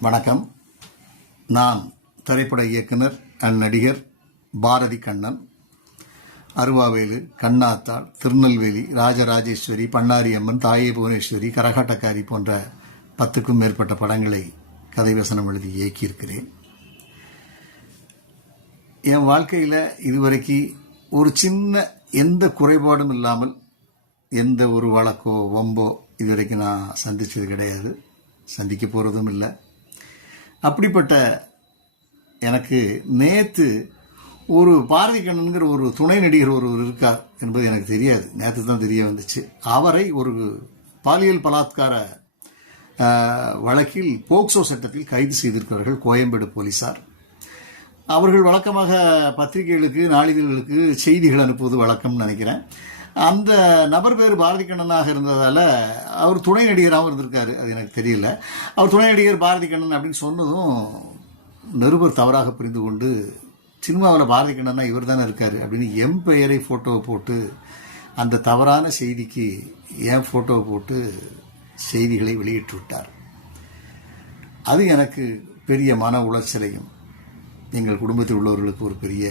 வணக்கம். நான் திரைப்பட இயக்குனர் அண்ட் நடிகர் பாரதி கண்ணன். அருவாவேலு கண்ணாத்தாள் திருநெல்வேலி ராஜராஜேஸ்வரி பண்ணாரியம்மன் தாயே புவனேஸ்வரி கரகாட்டக்காரி போன்ற பத்துக்கும் மேற்பட்ட படங்களை கதை வசனம் எழுதி இயக்கியிருக்கிறேன். என் வாழ்க்கையில் இதுவரைக்கும் ஒரு சின்ன எந்த குறைபாடும் இல்லாமல் எந்த ஒரு வழக்கோ வம்போ இதுவரைக்கும் நான் சந்திச்சது கிடையாது. சந்திக்க போகிறதும் இல்லை. அப்படிப்பட்ட எனக்கு நேற்று ஒரு பாரதி கண்ணன்கிற ஒரு துணை நடிகர் ஒருவர் இருக்கார் என்பது எனக்கு தெரியாது. நேற்று தான் தெரிய வந்துச்சு. அவரை ஒரு பாலியல் பலாத்கார வழக்கில் போக்சோ சட்டத்தில் கைது செய்திருக்கிறார்கள் கோயம்பேடு போலீசார். அவர்கள் வழக்கமாக பத்திரிகைகளுக்கு நாளிதழ்களுக்கு செய்திகள் அனுப்புவது வழக்கம்னு நினைக்கிறேன். அந்த நபர் பேர் பாரதி கண்ணனாக இருந்ததால் அவர் துணை நடிகராகவும் இருந்திருக்காரு அது எனக்கு தெரியல. அவர் துணை நடிகர் பாரதி கண்ணன் அப்படின்னு சொன்னதும் நிருபர் தவறாக புரிந்து கொண்டு சினிமாவில் பாரதி கண்ணனா இவர் தானே இருக்கார் அப்படின்னு எம் பெயரை ஃபோட்டோவை போட்டு அந்த தவறான செய்திக்கு என் ஃபோட்டோவை போட்டு செய்திகளை வெளியிட்டு விட்டார் அது எனக்கு பெரிய மன உளைச்சலையும் எங்கள் குடும்பத்தில் உள்ளவர்களுக்கு ஒரு பெரிய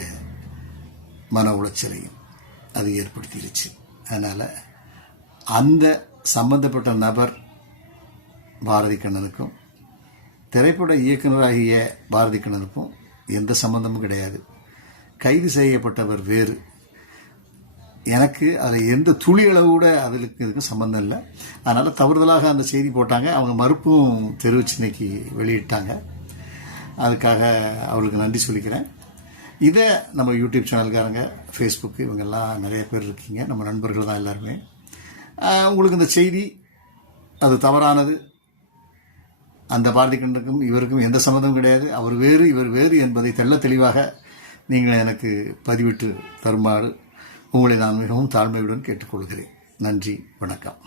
மன உளைச்சலையும் அது ஏற்படுத்திருச்சு. அதனால் அந்த சம்பந்தப்பட்ட நபர் பாரதி கண்ணனுக்கும் திரைப்பட இயக்குனராகிய பாரதி கண்ணனுக்கும் எந்த சம்பந்தமும் கிடையாது. கைது செய்யப்பட்டவர் வேறு. எனக்கு அதில் எந்த துளி அளவு கூட அதுக்கு இதுக்கும் சம்மந்தம் இல்லை. அதனால் தவறுதலாக அந்த செய்தி போட்டாங்க. அவங்க மறுப்பும் தெரிவிச்சு இன்னைக்கு வெளியிட்டாங்க. அதுக்காக அவளுக்கு நன்றி சொல்லிக்கிறேன். இதை நம்ம யூடியூப் சேனல்காரங்க ஃபேஸ்புக்கு இவங்கெல்லாம் நிறைய பேர் இருக்கீங்க. நம்ம நண்பர்கள் தான் எல்லாருமே. உங்களுக்கு இந்த செய்தி அது தவறானது. அந்த பாரதி இவருக்கும் எந்த சம்மந்தமும் கிடையாது. அவர் வேறு இவர் வேறு என்பதை தெள்ள தெளிவாக நீங்கள் எனக்கு பதிவிட்டு தருமாறு உங்களை நான் மிகவும் தாழ்மையுடன் கேட்டுக்கொள்கிறேன். நன்றி வணக்கம்.